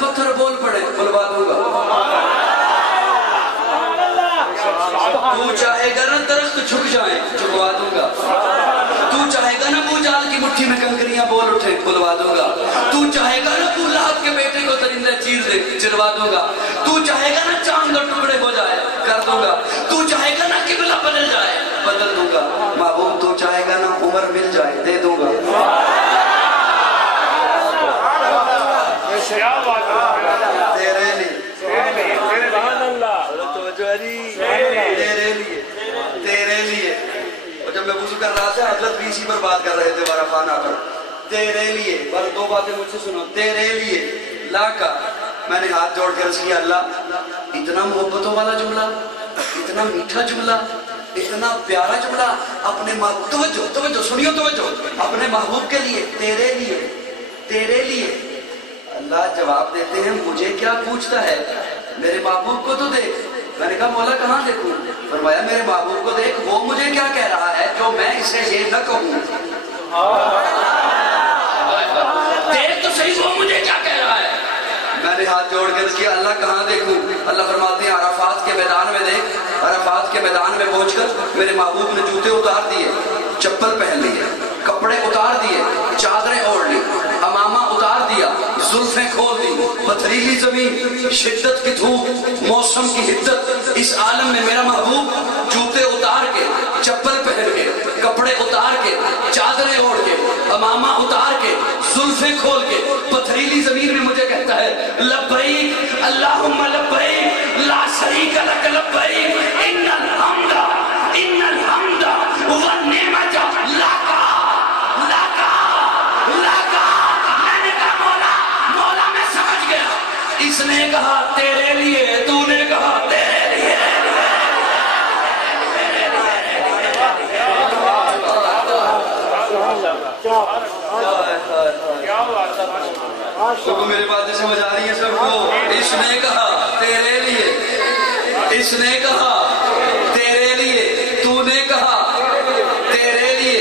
پتھر بول پڑے بلوا دوں گا. تو چاہے گا نا درخت جھک جائیں جھکوا دوں گا. تو چاہے گا نا ابو جہل کی مٹھی میں کنکریاں بول اٹھے بلوا دوں گا. تو چاہے گا نا ابو لہب کے بیٹے کو درندہ چیر دے چروا دوں گا. تو چاہے گا نا چاند دو ٹکڑے ہو جائے کر دوں گا. تو چاہے گا نا قبلہ بدل جائے بدل دوں گا. محبوب تو چاہے گا نا عمر مل جائے دے دوں گا. تیرے لیے تیرے لیے. اور جب میں وضو کر رہا تھا حضرت بھی اسی پر بات کر رہے تھے ورفان آ کر. تیرے لیے بس دو باتیں مجھ سے سنو. تیرے لیے لا کا میں نے ہاتھ جوڑ کے عرض کیا اللہ اتنا محبتوں والا جملہ اتنا میٹھا جملہ اتنا پیارا جملہ اپنے محبوب توجہ سنیو توجہ اپنے محبوب کے لیے تیرے لیے. اللہ جواب دیتے ہیں مجھے کیا پوچھتا ہے میرے محبوب کو تو دیکھ. میں نے کہا مولا کہاں دیکھوں؟ فرمایا میرے محبوب کو دیکھ وہ مجھے کیا کہہ رہا ہے جو میں اسے یہ نہ کہوں. دیکھ تو صحیح وہ مجھے کیا کہہ رہا ہے. میں نے ہاتھ جوڑ کر کیا اللہ کہاں دیکھوں؟ اللہ فرماتے ہیں عرفات کے میدان میں دیکھ. عرفات کے میدان میں پہنچ کر میرے محبوب نے جوتے اتار دیے چپل پہن لیے کپڑے اتار دیے چادریں اوڑھ لی امامہ اتار دیا زلفیں کھول دی. پتھریلی زمین شدت کی دھوپ موسم کی حدت اس عالم میں میرا محبوب جوتے اتار کے چپل پہن کے کپڑے اتار کے چادریں اوڑھ کے امامہ اتار کے زلفیں کھول کے پتھریلی زمین میں مجھے کہتا ہے لبیک اللہم لبیک لا شریک لک لبیک ان الحمد والنعمت لک. اس نے کہا تیرے لیے تو نے کہا تیرے لیے. میری باتیں سمجھ آ رہی ہیں سب کو؟ اس نے کہا تیرے لیے اس نے کہا تیرے لیے تو نے کہا تیرے لیے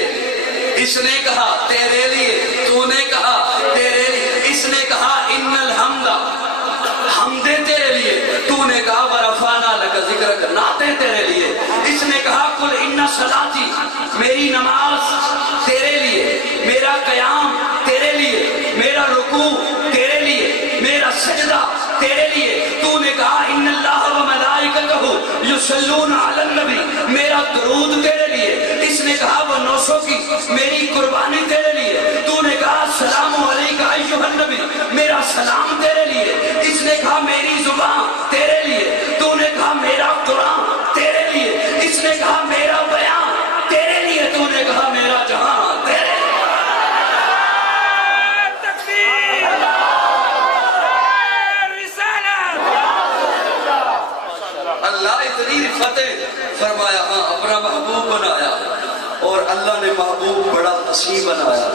اس نے کہا تیرے لیے تو نے کہا تیرے لیے. اس نے کہا ان الحمد حمدے تیرے لیے. تو نے کہا ورفعنا لک ذکرک نعتیں تیرے لیے. اس نے کہا قل ان صلاتی میری نماز تیرے لیے میرا قیام تیرے لیے میرا رکوع تیرے لیے میرا سجدہ تیرے لیے. تو نے کہا ان اللہ و ملائکتہ یصلون علی النبی میرا درود تیرے لیے. اس نے کہا وہ 900 کی میری قربانی تیرے لیے. تو نے کہا السلام علیکہ ایھا النبی میرا سلام تیرے لیے. اس نے کہا میری زبان تیرے لیے. تو نے کہا میرا قرآن تیرے لیے. اس نے کہا میرا بیان تیرے لیے. تو نے کہا میرا جہان تیرے لیے. اللہ اتنی فتح فرمایا ہاں اپنا محبوب بنایا اور اللہ نے محبوب بڑا حسین بنایا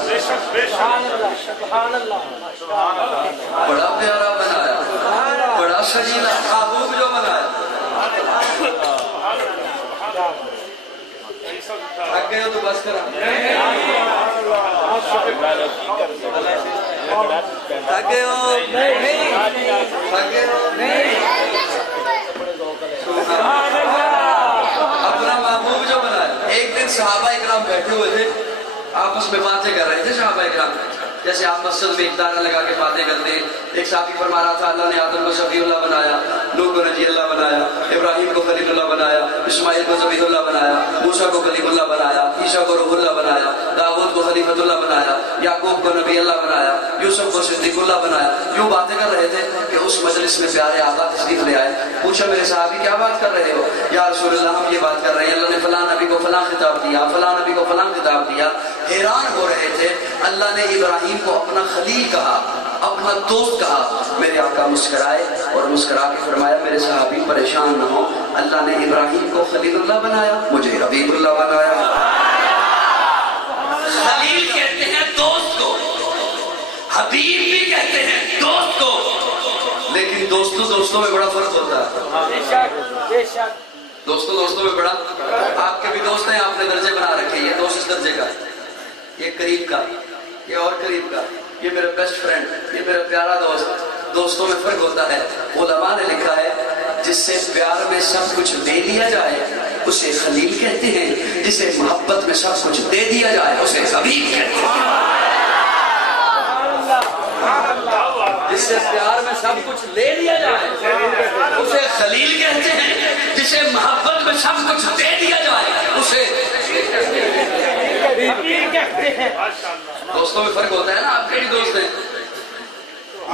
بڑا پیارا بنایا بڑا شجیلا محبوب جو بنایا. تھک گئے ہو تو بس کرا تھک گئے ہو تھک گئے ہو اپنا محبوب جو بنایا. ایک دن صحابہ اکرام بیٹھے ہوئے تھے آپس میں باتیں کر رہے تھے. صحابہ اکرام جیسے آپ مسجد میں ایک دانہ لگا کے باتیں کرتے ہیں. ایک صحابی فرما رہا تھا اللہ نے آدم کو شفیع اللہ بنایا نوح کو نجی اللہ بنایا ابراہیم کو خلیل اللہ بنایا اسماعیل کو ذبیح اللہ بنایا موسیٰ کو کلیم اللہ بنایا عیسیٰ کو روح اللہ بنایا داؤد کو خلیفۃ اللہ بنایا یعقوب کو نبی اللہ بنایا یوسف کو صدیق اللہ بنایا. یوں باتیں کر رہے تھے کہ اس مجلس میں پیارے آقا تشریف لے آئے. پوچھا میرے صحابی کیا بات کر رہے ہو؟ یا رسول اللہ ہم یہ بات کر رہے ہیں اللہ نے فلاں نبی کو فلاں خطاب دیا فلاں نبی کو فلاں خطاب دیا. حیران ہو رہے تھے. اللہ نے ابراہیم کو اپنا خلیل کہا اپنا دوست کہا. میرے آقا مسکرائے اور مسکرا کے فرمایا میرے صحابی پریشان نہ ہو اللہ نے ابراہیم کو خلیل اللہ بنایا مجھے حبیب اللہ بنایا. خلیل کہتے ہیں دوست کو حبیب بھی کہتے ہیں دوست کو. لیکن دوستوں میں بڑا فرق ہوتا ہے. دوستوں میں بڑا آپ کے بھی دوست ہیں آپ نے درجے بنا رکھے. یہ دوست اس درجے کا یہ قریب کا یہ اور قریب کا یہ میرا بیسٹ فرینڈ یہ میرا پیارا دوست دوستوں میں فرق ہوتا ہے. علماء نے لکھا ہے جس سے پیار میں سب کچھ دے دیا جائے اسے خلیل کہتے ہیں، جسے محبت میں سب کچھ دے دیا جائے اسے حبیب کہتے ہیں. جس سے پیار میں سب کچھ لے لیا جائے اسے خلیل کہتے ہیں، جسے محبت میں سب کچھ دے دیا جائے اسے حبیب کہتے ہیں. دوستوں میں فرق ہوتا ہے نا. آپ کے بھی دوست ہیں،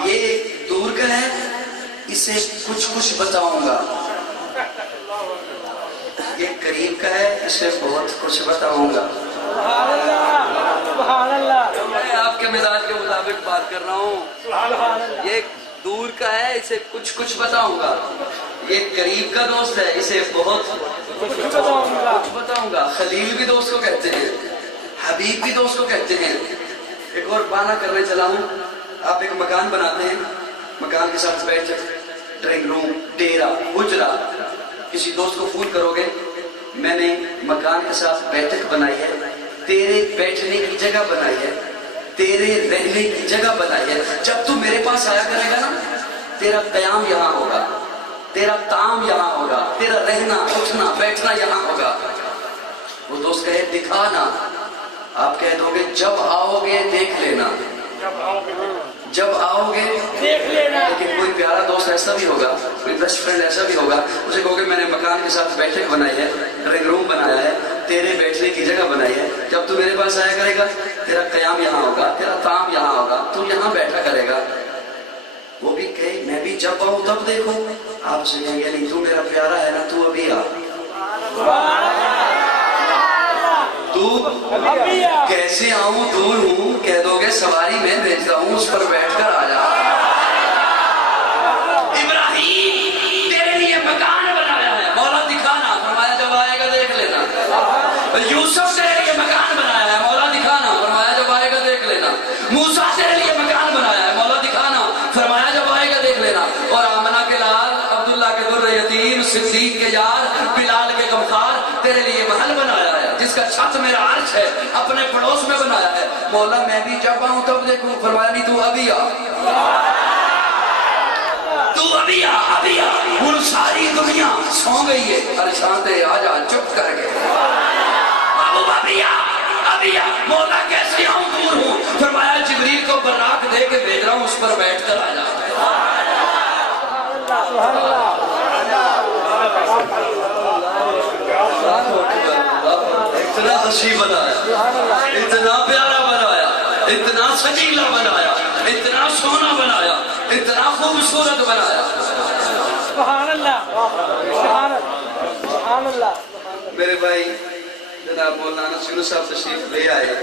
یہ دور کا ہے اسے کچھ کچھ بتاؤں گا، یہ قریب کا ہے اسے بہت کچھ بتاؤں گا. میں آپ کے مزاج کے مطابق بات کر رہا ہوں. یہ دور کا ہے اسے کچھ کچھ بتاؤں گا، یہ قریب کا دوست ہے اسے بہت کچھ بتاؤں گا. خلیل بھی دوست کو کہتے ہیں، حبیب بھی دوست کو کہتے ہیں. ایک اور بہانہ کرنے چلا ہوں. آپ ایک مکان بناتے ہیں، مکان کے ساتھ بیٹھ ڈرائنگ روم، ڈیرا، حجرا. کسی دوست کو فون کرو گے میں نے مکان کے ساتھ بیٹھک بنائی ہے، تیرے بیٹھنے کی جگہ بنائی ہے، تیرے رہنے کی جگہ بنائی ہے. جب تو میرے پاس آیا کرے گا نا تیرا قیام یہاں ہوگا، تیرا طعام یہاں ہوگا، تیرا رہنا اٹھنا بیٹھنا یہاں ہوگا. وہ دوست کہے دکھانا، آپ کہہ دو گے جب آؤ گے دیکھ لینا، جب آؤ گے دیکھ لینا. لیکن کوئی پیارا دوست ایسا بھی ہوگا، کوئی بیسٹ فرینڈ ایسا بھی ہوگا، اسے کہو گے میں نے مکان کے ساتھ بیٹھک بنائی ہے، ڈرائنگ روم بنایا ہے، تیرے بیٹھنے کی جگہ بنائی ہے. جب تو میرے پاس آیا کرے گا تیرا قیام یہاں ہوگا، تیرا طعام یہاں ہوگا، تو یہاں بیٹھا کرے گا. وہ بھی کہے میں بھی جب آؤں تب دیکھوں. آپ سے کہیں گے نہیں تو میرا پیارا ہے نا تو ابھی آ. تو کیسے آؤں دور ہوں، کہہ دو گے سواری میں بھیجتا ہوں اس پر بیٹھ کر آ جا. ابراہیم تیرے لیے مکان بنایا ہے، مولا دکھانا، فرمایا جب آئے گا دیکھ لینا. یوسف تیرے لیے مکان بنایا ہے، مولا دکھانا، فرمایا جب آئے گا دیکھ لینا. موسیٰ تیرے لیے مکان بنایا ہے، مولا دکھانا، فرمایا جب آئے گا دیکھ لینا. اور آمنہ کے لال، عبداللہ کے در یتیم، صدیق کے یار، بلال کے غمخوار تیرے لیے محل بنایا ہے جس کا چھت میرا عرش ہے، اپنے پڑوس میں بنایا ہے. مولا میں بھی جب آؤں تب دیکھوں، فرمایا نہیں تو ابھی آ، تو ابھی آ، ابھی آ. ہن ساری دنیا سو گئی ہے، عرشاں تے آ جا چپ کر کے. ابھی آ، ابھی آ. مولا کیسے آؤں دور ہوں، فرمایا جبریل کو براق دے کے بھیج رہا ہوں اس پر بیٹھ کر آ جا. اتنا خوشی بنایا، اتنا پیارا بنایا، اتنا سجیلا بنایا، اتنا سونا بنایا، اتنا خوبصورت بنایا. سبحان اللہ، سبحان اللہ. میرے بھائی جناب مولانا سینو صاحب تشریف لے آئے.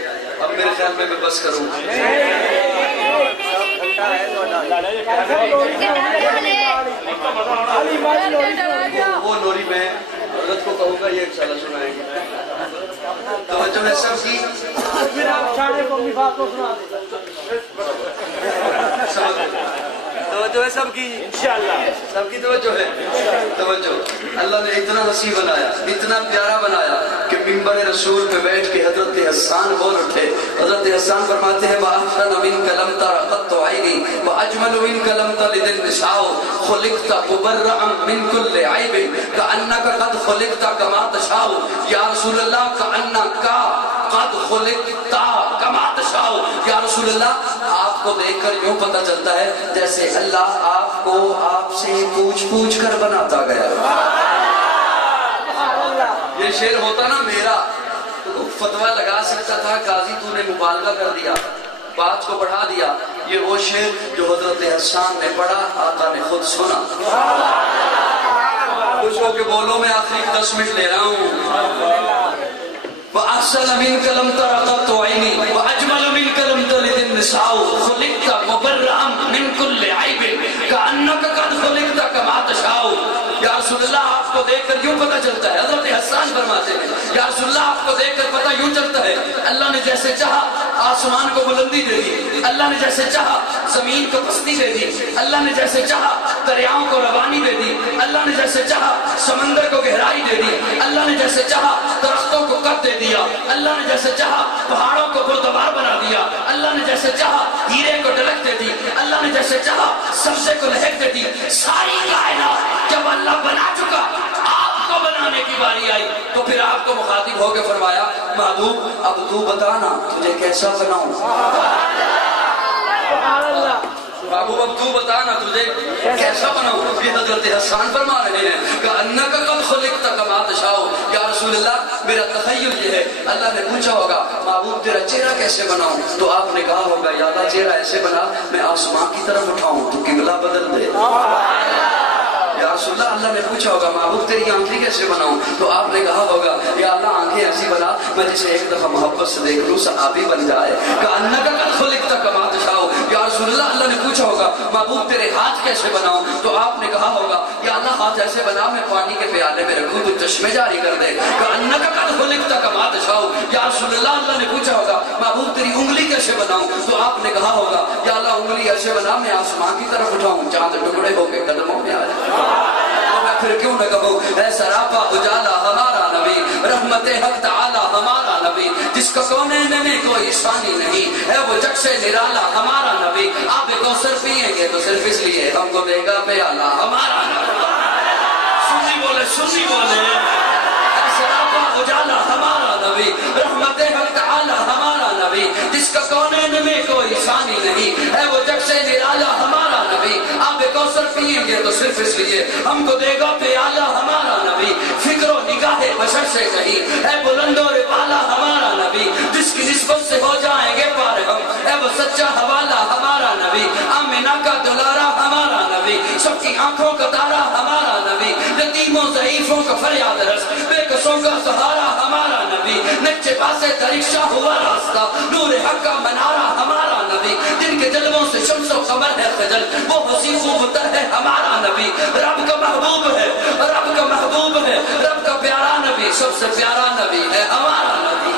اب میرے خیال میں بس کروں. وہ لوری میں عورت کو کہوں گا یہ انشاءاللہ سنائیں گے. توجہ ہے سب کی، توجہ ہے سب کی، انشاءاللہ سب کی توجہ ہے. توجہ. اللہ نے اتنا حسین بنایا، اتنا پیارا بنایا کہ منبر رسول پہ بیٹھ کے حضرت حسان بول اٹھے. حضرت حسان فرماتے ہیں وَأَحْسَنَ مِنْكَ لَمْ تَرَ قَطُّ عَيْنِي وَأَجْمَلُ مِنْكَ لَمْ تَلِدِ النِّسَاءُ خُلِقْتَ مُبَرَّأً مِنْ كُلِّ عَيْبٍ كَأَنَّكَ قَدْ خُلِقْتَ كَمَا تَشَاءُ. یا رسول اللہ كَأَنَّكَ قد خلقتا کما تشاء. یا رسول اللہ آپ کو دیکھ کر یوں پتہ چلتا ہے جیسے اللہ آپ کو آپ سے پوچھ پوچھ کر بناتا گیا. یہ شعر ہوتا نا میرا تو فتویٰ لگا سکتا تھا قاضی تو نے مبالغہ کر دیا، بات کو بڑھا دیا. یہ وہ شعر جو حضرت حسان نے پڑھا، آقا نے خود سنا. کچھ ہو کے بولو، میں آخری 10 منٹ لے رہا ہوں. وَأَحْسَنَ مِنْكَ لَمْ تَرَ قَطُّ عَيْنِي وَأَجْمَلُ مِنْكَ لَمْ تَلِدِ النِّسَاءُ خُلِقْتَ مُبَرَّأً مِنْ كُلِّ عَيْبٍ كَأَنَّكَ قَدْ خُلِقْتَ كَمَا تَشَاءُ. یا رسول اللہ آپ کو دیکھ کر یوں پتہ چلتا ہے. حضرت حسان فرماتے ہیں یا رسول اللہ آپ کو دیکھ کر پتہ یوں چلتا ہے اللہ نے جیسے چاہا آسمان کو بلندی دے دی, اللہ نے جیسے چاہا زمین کو پستی دے دی, اللہ نے جیسے چاہا دریاؤں کو روانی دے دی, اللہ نے جیسے چاہا سمندر کو گہرائی دے دی, اللہ نے جیسے چاہا درختوں کو قد دے دیا, اللہ نے جیسے چاہا پہاڑوں کو بردبار بنا دیا, اللہ نے جیسے چاہا ہیرے کو ڈلک دے دی, اللہ نے جیسے چاہا سبزے کو لہک دے دی. ساری کائنات جب اللہ بنا چکا آپ کو بنانے کی باری آئی تو پھر آپ کو مخاطب ہو کے فرمایا محبوب اب تو بتانا تجھے کیسا بناؤں. محبوب اب تو بتانا تجھے کیسا بناؤں. یہ حضرت حسان فرما رہے ہیں کہ انک قد خلقت کما تشاء. یا رسول اللہ میرا تخیل یہ ہے اللہ نے پوچھا ہوگا محبوب تیرا چہرہ کیسے بناؤں تو آپ نے کہا ہوگا یا اللہ چہرہ ایسے بنا میں آسمان کی طرف اٹھاؤں تو قبلہ بدل دے. یا رسول اللہ نے پوچھا ہوگا محبوب تیری آنکھیں کیسے بناؤں تو آپ نے کہا ہوگا یا اللہ آنکھیں ایسی بنا میں جسے ایک دفعہ محبت سے دیکھ لوں صحابی بن جائے. کہ انک قد خلقت کما تشاء. یا رسول اللہ نے پوچھا ہوگا محبوب تیرے ہاتھ کیسے بناؤں تو آپ نے کہا ہوگا یا اللہ ہاتھ ایسے بنا میں پانی کے پیالے میں رکھوں تو چشمے جاری کر دے. کہ انک قد خلقت کما تشاء. یا رسول اللہ نے پوچھا ہوگا محبوب تیری انگلی کیسے بناؤں تو آپ نے کہا ہوگا یا اللہ انگلی ایسے بنا میں آسمان کی طرف اٹھاؤں چاند ٹکڑے ہو کے قدموں میں آ جائے. میں پھر کیوں نہ کہوں اے سراپا اجالا ہمارا نبی, رحمت حق تعالی ہمارا نبی, جس کا کونین میں کوئی ثانی نہیں ہے وہ جگ سے نرالا ہمارا نبی. آپ کوثر پیئیں گے تو صرف اس لیے ہم کو دے گا پیالہ ہمارا نبی. سنی بولے سنی بولے اے سراپا اجالا ہمارا نبی, رحمت حق تعالی ہمارا نبی, جس کا کونین میں کوئی ثانی نہیں ہے وہ جگ سے نرالا ہمارا نبی. آپ کوثر پیئیں گے تو صرف اس لیے ہم کو دے گا پیالہ ہمارا نبی. فکر و نگاہ بشر سے کہیں اے بلند و بالا ہمارا نبی, جس کی نسبت سے ہو جائیں گے پار ہم اے وہ سچا حوالہ ہمارا نبی. آمنہ کا دلارا ہمارا نبی, سب کی آنکھوں کا تارا ہمارا نبی, یتیموں ضعیفوں کا فریاد رس بے کسوں کا سہارا ہمارا نبی. نچے پاسے درکشہ ہوا راستہ نور حق کا منارہ ہمارا نبی, جن کے جلووں سے شمس و قمر ہے خجل وہ حسین خوبتر ہے ہمارا نبی. رب کا محبوب ہے, رب کا محبوب ہے, رب کا پیارا نبی, سب سے پیارا نبی ہے ہمارا نبی.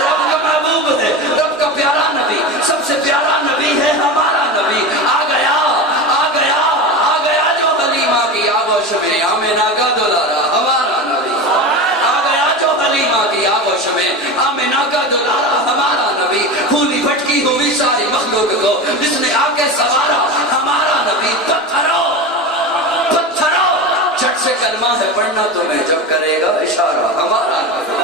رب کا محبوب ہے, رب کا پیارا نبی, سب سے پیارا نبی ہے ہمارا نبی. آ گیا آ گیا آ گیا جو حلیمہ کی آغوش میں آمنہ کا دلارا ہمارا نبی. آ گیا جو حلیمہ کی آغوش میں آمنہ کا دلارا ہمارا نبی. پھولی بھٹکی ہوئی ساری مخلوق کو جس نے آ کے سوارا ہمارا نبی. پتھرو جھٹ سے کلمہ ہے پڑھنا تمہیں جب کرے گا اشارہ ہمارا نبی.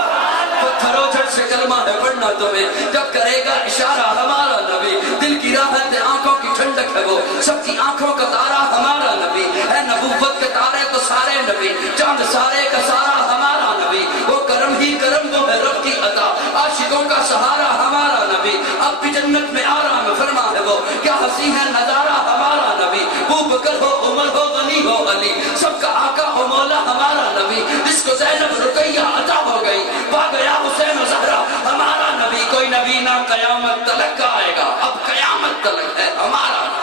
پتھرو جھٹ سے کلمہ ہے پڑھنا تمہیں جب کرے گا اشارہ ہمارا نبی. دل کی راحت آنکھوں کی ٹھنڈک ہے وہ سب کی آنکھوں کا تارا ہمارا نبی. اے نبوت کے تارے تو سارے نبی, چاند سارے کا سارا ہمارا نبی. وہ کرم ہی کرم وہ ہے رب کی عطا, عاشقوں کا سہارا ہمارا نبی. اب بھی جنت میں آرام فرما ہے وہ کیا حسین ہے نظارہ ہمارا نبی. ابو بکر ہو عمر ہو غنی ہو علی سب کا آقا ہو مولا ہمارا نبی. جس کو زینب رقیہ عطا ہو گئی پا گیا حسین و زہرا ہمارا نبی. کوئی نبی نہ قیامت تلک کا آئے گا, اب قیامت تلک ہے ہمارا نبی.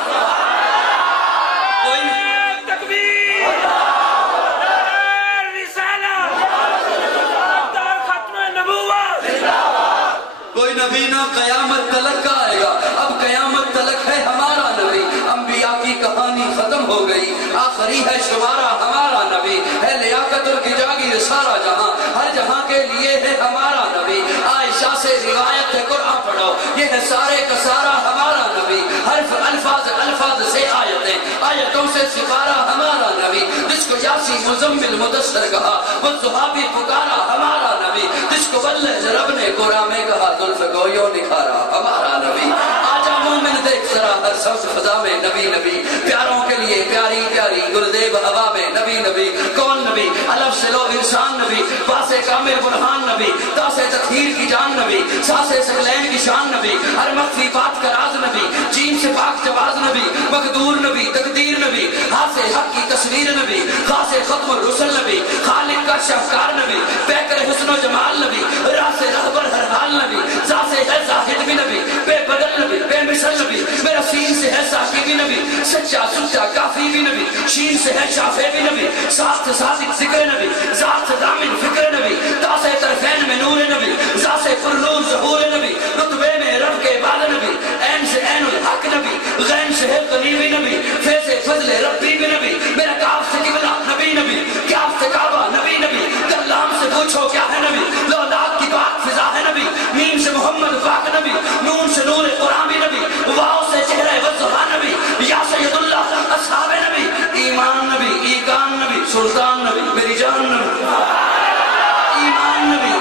کوئی نبی نہ قیامت تلک کا آئے گا, اب قیامت تلک ہے ہمارا نبی. انبیاء کی کہانی ختم ہو گئی, آخری ہے شمارہ ہمارا نبی. ہے لیاقت کی جاگیر سارا جہاں, ہر جہاں کے لیے ہے ہمارا نبی. عائشہ سے روایت ہے قرآن پڑھو یہ ہے سارے کا سارا ہمارا نبی. حرف الفاظ سے آیتوں سے سپارہ ہمارا نبی. جس کو یاسین مزمل مدثر کہا وہ صحابی پکارا ہمارا نبی. جس کو بلغ رب نے قرآن میں کہا زلف کو یوں نکھارا ہمارا نبی. آجا مومن دیکھ ذرا ہر سبز فضا میں نبی نبی, پیاروں کے لیے پیاری پیاری گلدیب ہوا میں نبی نبی. کون نبی علف سے لو انسان نبی, پاسے کامل برہان نبی, تاسے تطہیر کی جان نبی, ساسے سکلین کی شان نبی, ہر مخفی بات کا راز نبی, جین سے پاک جواز نبی, مقدور نبی تقدیر نبی, ہاسے حق کی تصویر نبی, خاصے ختم الرسل نبی, خالق کا شفقار نبی, پیکر حسن و جمال نبی, راس رہبر ہر حال نبی, ذات سے ہے زاہد بھی نبی, بے بدل نبی, بے مثل نبی, میرا سین سے ہے ساقی بھی نبی, سچا سچا کافی بھی نبی، شین سے ہے شافع بھی نبی، ساتھ سے صادق ذکر نبی، ذات سے دامن فکر نبی، تا سے طرفین میں نور نبی، ذات سے پرنور ظہور نبی، رتبے میں رب کے بعد نبی، عین سے عین الحق نبی، غین سے ہے قریبی نبی، فے سے فضل ربی بھی نبی، میرا کاف سے قبلہ نبی نبی، کاف سے کعبہ نبی نبی، کلام سے پوچھو کیا ہے نبی، لولاک کی پاک فضا ہے نبی، میم سے محمد پاک نبی، نون سے نور قرآن بھی نبی، واو سے چہرہ وضحا نبی، یا سید اللہ اصحاب نبی، ایمان نبی، ایقان نبی، سلطان نبی، میری جان نبی، ایمان نبی،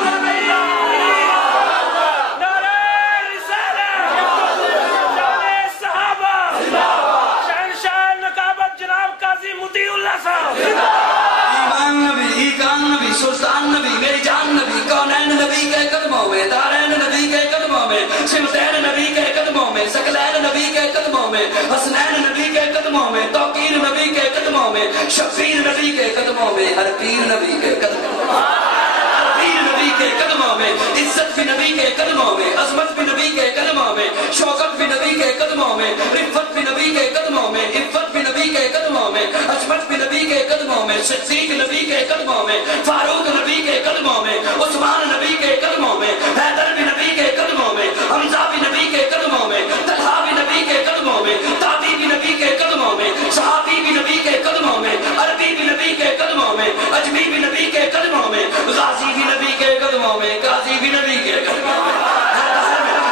ایمان نبی، ایقان نبی، سلطان نبی، میری جان نبی، کونین نبی کے قدموں میں، دارین نبی کے قدموں میں، سمتین نبی کے قدموں میں، سکلین نبی کے قدموں میں، حسنین نبی کے قدموں میں، توقیر نبی کے قدموں میں، شفیر نبی کے قدموں میں، ہر پیر نبی کے قدموں میں، ہر پیر نبی کے قدموں میں، عزت بھی نبی کے قدموں میں، عظمت بھی نبی کے قدموں میں، شوکت بھی نبی کے قدموں میں، رفت بھی نبی کے قدموں میں، عفت بھی نبی کے قدموں میں، عظمت بھی نبی کے قدموں میں، صدیق نبی کے قدموں میں، فاروق نبی کے قدموں میں، عثمان نبی کے قدموں میں، حیدر بھی نبی کے قدموں میں، حمزہ بھی نبی کے قدموں میں، طلحہ بھی نبی کے قدموں میں، تابی بھی نبی کے قدموں میں، صحابی بھی نبی کے قدموں میں، عربی بھی نبی کے قدموں میں، اجمی بھی نبی کے قدموں میں، غازی بھی نبی کے قدموں میں، قاضی بھی نبی کے قدموں میں،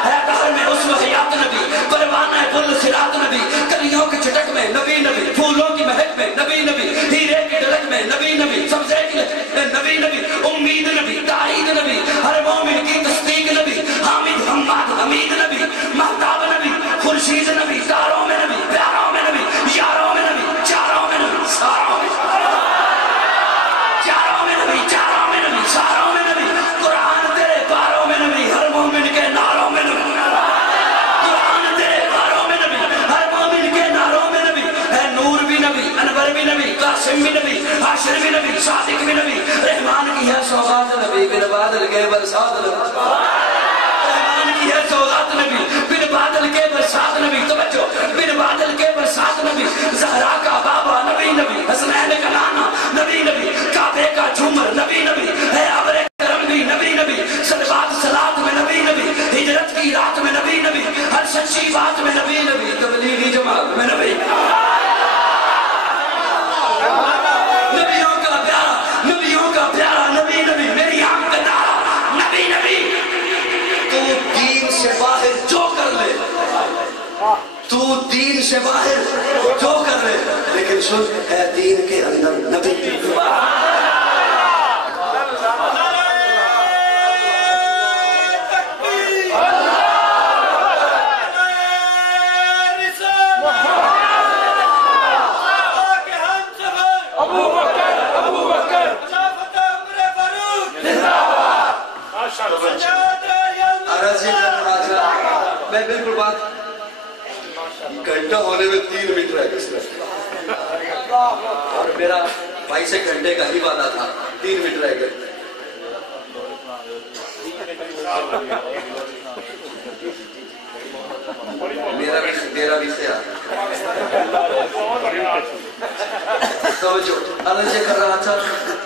ہے بہر میں اس حیات نبی، پروانہ پل صراط نبی، کلیوں کی چٹک میں نبی نبی، پھولوں کی مہک میں نبی نبی، ہیرے کی ڈلک میں نبی نبی، سبزے کی نبی نبی، امید نبی، تائید نبی، ہر مومن کی تصدیق نبی، حامد حماد حمید نبی، مہتاب نبی، خورشید نبی، تاروں میں نبی، پیاروں میں نبی، یاروں میں نبی، چاروں میں نبی، ساروں میں چاروں میں نبی، چاروں میں نبی، ساروں میں نبی، قرآن تیرے پاروں میں نبی، ہر مومن کے ناروں میں نبی، قرآن تیرے پاروں میں نبی، ہر مومن کے ناروں میں نبی، ہے نور بھی نبی، انور بھی نبی، قاسم بھی نبی، حاشر بھی نبی، صادق بھی نبی، رحمان کی ہے سوغات نبی، بن بادل کے برسات نبی، رحمان کی ہے سوغات نبی، بن بادل کے برسات نبی، توجہ، بن بادل کے برسات نبی، زہرا کا بابا نبی نبی، حسنین کا نانا نبی نبی، کعبے کا جھومر نبی نبی، ہے ابر کرم بھی نبی نبی، صلوات صلات میں نبی نبی، ہجرت کی رات میں نبی نبی، ہر سچی بات میں نبی نبی، تبلیغی جماعت میں نبی، نبیوں کا پیارا، نبیوں کا پیارا نبی نبی، میری آنکھ کا تارا نبی نبی، تو دین سے باہر جو کر لے، تو دین سے باہر جو کر لے، لیکن سن ہے دین کے اندر نبی، میں بالکل بات گھنٹہ ہونے میں 3 منٹ رہ گئے، اور میرا بھائی سے گھنٹے کا ہی وعدہ تھا، 3 منٹ رہ گئے، میرا بھی سے توجہ، اللہ یہ کر رہا تھا،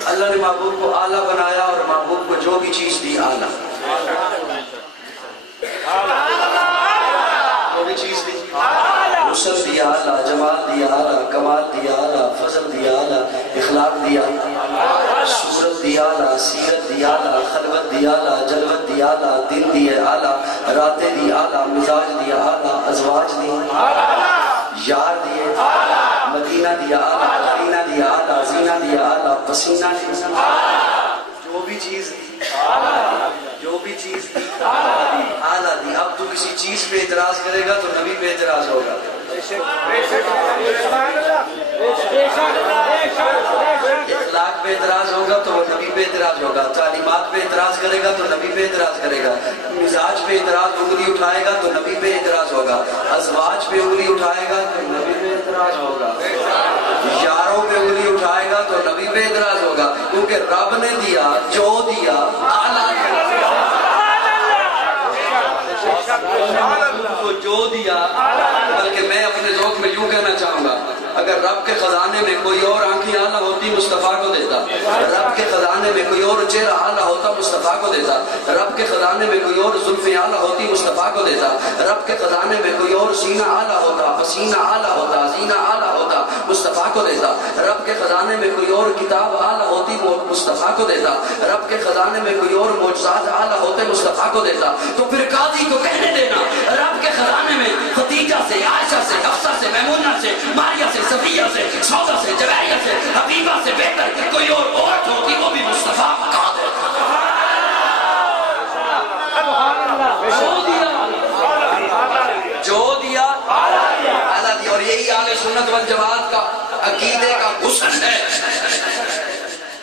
اللہ نے محبوب کو اعلیٰ بنایا اور محبوب کو جو بھی چیز دی اعلیٰ، جو بھی چیز دی، حسن دیا اعلیٰ، جمال دیا اعلیٰ، کمال دیا اعلیٰ، فضل دیا اعلیٰ، اخلاق دیا اعلیٰ، صورت دیا اعلیٰ، سیرت دیا اعلیٰ، خلوت دیا اعلیٰ، جلوت دیا اعلیٰ، دل دیا اعلیٰ، راتیں دیا اعلیٰ، مزاج دیا اعلیٰ، ازواج دیا یار دیے، مدینہ دیا اعلیٰ، مدینہ دیا اعلیٰ، زینہ دیا اعلیٰ، پسینہ دیا، جو بھی چیز دی، جو بھی چیز دی اعلیٰ دی۔ اب تو کسی چیز پہ اعتراض کرے گا تو نبی پہ اعتراض ہوگا، اخلاق پہ اعتراض ہوگا تو وہ نبی پہ اعتراض ہوگا، تعلیمات پہ اعتراض کرے گا تو نبی پہ اعتراض کرے گا، مزاج پہ اعتراض انگلی اٹھائے گا تو نبی پہ اعتراض ہوگا، ازواج پہ انگلی اٹھائے گا تو نبی پہ اعتراض ہوگا، یاروں پہ انگلی اٹھائے گا تو نبی پہ اعتراض ہوگا، کیونکہ رب نے دیا جو دیا اعلیٰ کو جو دیا، بلکہ میں اپنے ذوق میں یوں کیوں کہنا چاہوں گا، اگر رب کے خزانے میں کوئی اور آنکھیں اعلیٰ ہوتی مصطفیٰ کو دیتا، رب کے خزانے میں کوئی اور چہرہ اعلیٰ ہوتا مصطفیٰ کو دیتا، رب کے خزانے میں کوئی اور زلفیں اعلیٰ ہوتی مصطفیٰ کو دیتا، رب کے خزانے میں کوئی اور سینہ اعلیٰ ہوتا، پسینہ اعلیٰ ہوتا، زینہ اعلیٰ ہوتا مصطفیٰ کو دیتا، رب کے خزانے میں کوئی اور کتاب اعلیٰ ہوتی مصطفیٰ کو دیتا، رب کے خزانے میں کوئی اور معجزات اعلیٰ ہوتے مصطفیٰ کو دیتا۔ تو پھر قاضی کو کہنے دینا رب کے خزانے میں خدیجہ سے، عائشہ سے، حفصہ سے، میمونہ سے، ماریہ سے، صفیہ سے، سودا سے، جویریہ سے، حبیبہ سے بہتر کوئی اور عورت ہوتی وہ بھی مصطفیٰ کا دیتا۔ جو دیا اعلیٰ دیا، اور یہی اہل سنت والجماعت کا عقیدے کا حسن ہے،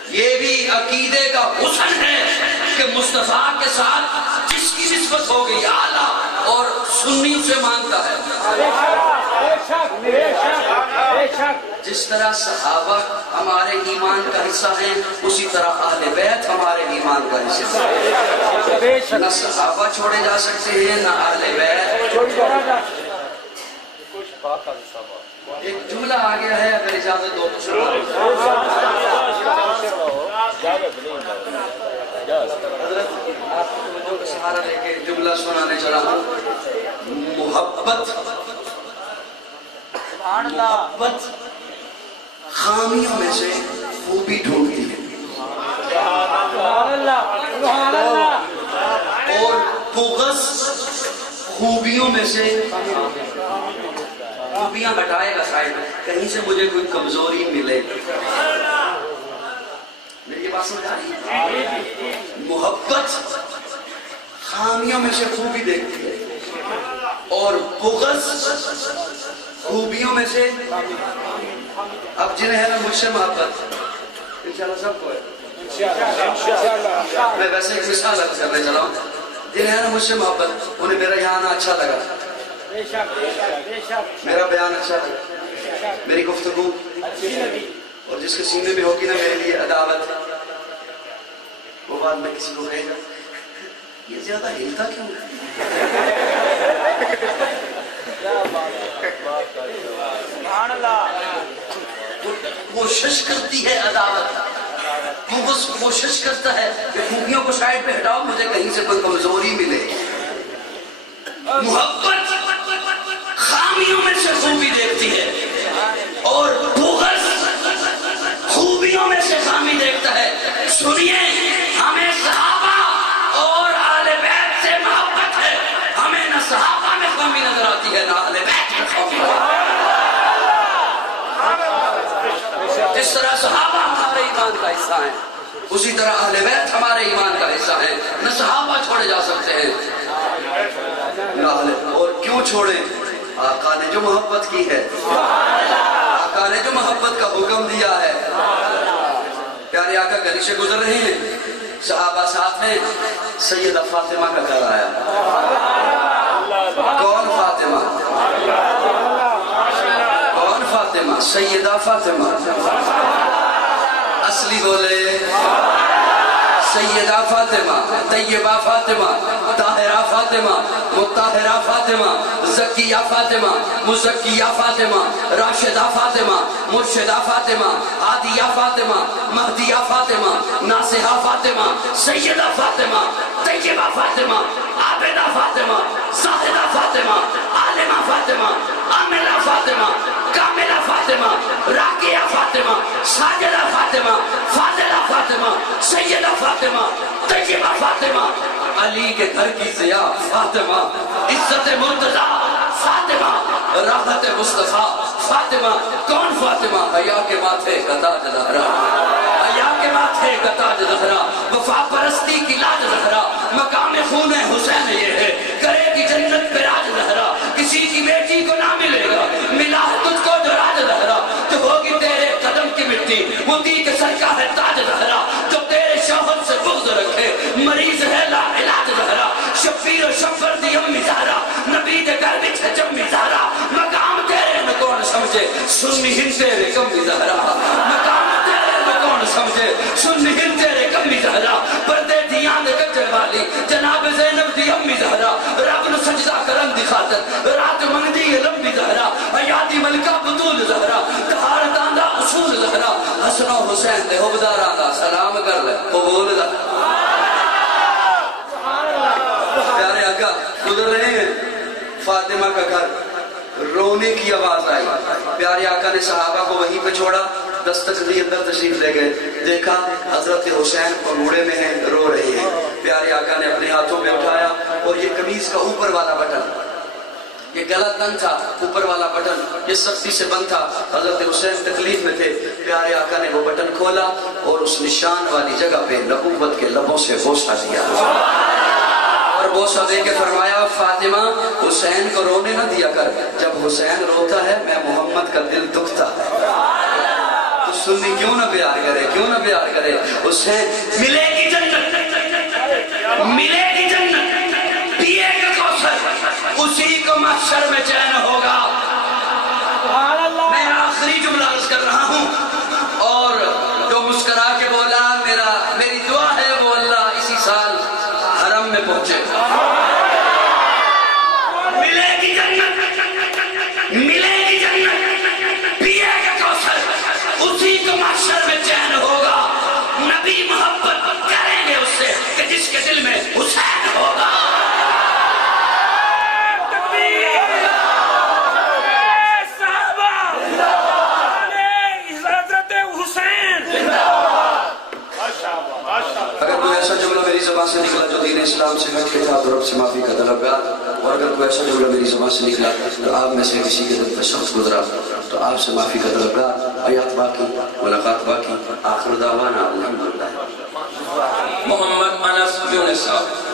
یہ بھی عقیدے کا حسن ہے کہ مصطفیٰ کے ساتھ جس کی نسبت ہو گئی اعلیٰ اور سنی اسے مانتا ہے۔ جس طرح صحابہ ہمارے ایمان کا حصہ ہیں اسی طرح اہل بیت ہمارے ایمان کا حصہ ہے۔ نہ صحابہ چھوڑے جا سکتے ہیں نہ اہل بیت۔ ایک جملہ آ گیا ہے، اگر اجازت دو تو حضرت آپ کو سہارا لے کے جملہ سنانے چلا ہوں۔ محبت خامیوں میں سے خوبی ڈھونڈتی ہے اور بغض خوبیوں میں سے خوبیاں ہٹائے گا شاید، کہیں سے مجھے کوئی کمزوری ملے۔ میری یہ بات سمجھ آ رہی ہے؟ محبت خامیوں میں سے خوبی دیکھتی ہے اور بغض خوبیوں میں سے۔ اب جنہیں ہے نا مجھ سے محبت، انشاءاللہ سب کو ہے، میں ویسے ایک مثال کرنے چلا ہوں، جنہیں ہے نا مجھ سے محبت، انہیں میرا یہاں آنا اچھا لگا، میرا بیان اچھا لگا، میری گفتگو، اور جس کے سینے میں ہوگی نا میرے لیے عداوت، وہ بعد میں کسی کو کہے گا یہ زیادہ ہلتا کیوں ہے؟ کوشش کرتی ہے عداوت، وہ بس کوشش کرتا ہے کہ خوبیوں کو سائڈ پہ ہٹاؤ، مجھے کہیں سے کوئی کمزوری ملے۔ محبت خامیوں میں سے خوبی دیکھتی ہے اور بغض خوبیوں میں سے خامی دیکھتا ہے۔ سنیے، ہمیں صحابہ اور اہل بیت سے محبت ہے، ہمیں نہ صحابہ میں خامی نظر آتی ہے نہ اہل بیت میں خامی۔ جس طرح صحابہ ہمارے ایمان کا حصہ ہیں اسی طرح اہل بیت ہمارے ایمان کا حصہ ہے۔ نہ صحابہ چھوڑے جا سکتے ہیں نہ اہل، اور کیوں چھوڑیں؟ آقا نے جو محبت کی ہے، آقا نے جو محبت کا حکم دیا ہے۔ پیارے آقا گلی سے گزر رہے ہیں، صحابہ ساتھ ہیں، سیدہ فاطمہ کا گھر آیا۔ کون فاطمہ؟ کون فاطمہ؟ سیدہ فاطمہ۔ اصلی بولے، سیدہ فاطمہ، طیبہ فاطمہ، طاہرہ فاطمہ، مطہرہ فاطمہ، زکیہ فاطمہ، مزکیہ فاطمہ، راشدہ فاطمہ، مرشدہ فاطمہ، ہادیہ فاطمہ، مہدیہ فاطمہ، ناصحہ فاطمہ، سیدہ فاطمہ، طیبہ فاطمہ، عابدہ فاطمہ، زاہدہ فاطمہ، عالمہ فاطمہ، عاملہ فاطمہ، کاملہ فاطمہ، راکیہ فاطمہ، ساجدہ فاطمہ، فاضلہ فاطمہ، سیدہ فاطمہ، طیبہ فاطمہ، علی کے گھر کی ضیاء فاطمہ، عزت مرتضیٰ فاطمہ، راحت مصطفیٰ فاطمہ۔ کون فاطمہ؟ حیا کے ماتھے کا تاج زہرا، حیا کے ماتھے کا تاج زہرا، وفا پرستی کی لاج زہرا، مقام خون حسین یہ ہے، کرے گی جنت پہ راج زہرا، کسی کی بیٹی کو نہ ملے گا ملا تجھ کو جو راج زہرا، جو ہوگی تیرے قدم کی مٹی مدی کے سر کا ہے تاج زہرا، جو تیرے شوہر سے بغض رکھے مریض ہے لا علاج زہرا، شفیر و شفر دی امی زہرا، نبی دے گھر وچ ہے جمی زہرا، مقام تیرے نہ کون سمجھے سنی ہن تیرے کمی زہرا، مقام تیرے نہ کون سمجھے سنی ہن تیرے کمی زہرا، پردے دیاں دے کچر والی جناب زینب دی امی زہرا، رب نو سجدہ کرن دی خاطر رات منگدی ہے لمبی زہرا، حیاتی ملکہ سلام کر لے قبول دا پیارے آقا گزر رہے ہیں فاطمہ کا گھر رونے کی آواز آئی پیارے آقا نے صحابہ کو وہیں پہ چھوڑا دستک دی اندر تشریف لے گئے دیکھا حضرت حسین پگوڑے میں ہیں رو رہے ہیں پیارے آقا نے اپنے ہاتھوں میں اٹھایا اور یہ قمیض کا اوپر والا بٹن یہ گلا تنگ تھا اوپر والا بٹن یہ سختی سے بند تھا حضرت حسین تکلیف میں تھے پیارے آقا نے وہ بٹن کھولا اور اس نشان والی جگہ پہ نبوت کے لبوں سے بوسہ دیا اور بوسہ دے کے فرمایا فاطمہ حسین کو رونے نہ دیا کر جب حسین روتا ہے میں محمد کا دل دکھتا ہے تو سنی کیوں نہ پیار کرے کیوں نہ پیار کرے حسین ملے گی جنت ملے گی جنت پیے گا کوثر اسی کو محشر میں چین ہوگا میں آخری جملہ عرض کر رہا ہوں اور جو مسکرا کے بولا میری دعا ہے وہ اللہ اسی سال حرم میں پہنچے ملے گی جنت ملے گی جنت پیے گا کوثر اسی کو محشر میں چین ہوگا نبی محبت کریں گے اس سے کہ جس کے دل میں حسین ہوگا اگر کوئی ایسا جملہ میری زبان سے نکلا جو دین اسلام سے ہٹ کے تھا تو رب سے معافی کا طلبگار اور اگر کوئی ایسا جملہ میری زبان سے نکلا تو آپ میں سے کسی کے دل پر شخص گزرا تو آپ سے معافی کا طلبگار آیات باقی ملاقات باقی آخر دعوانا الحمدللہ محمد انس یونس صاحب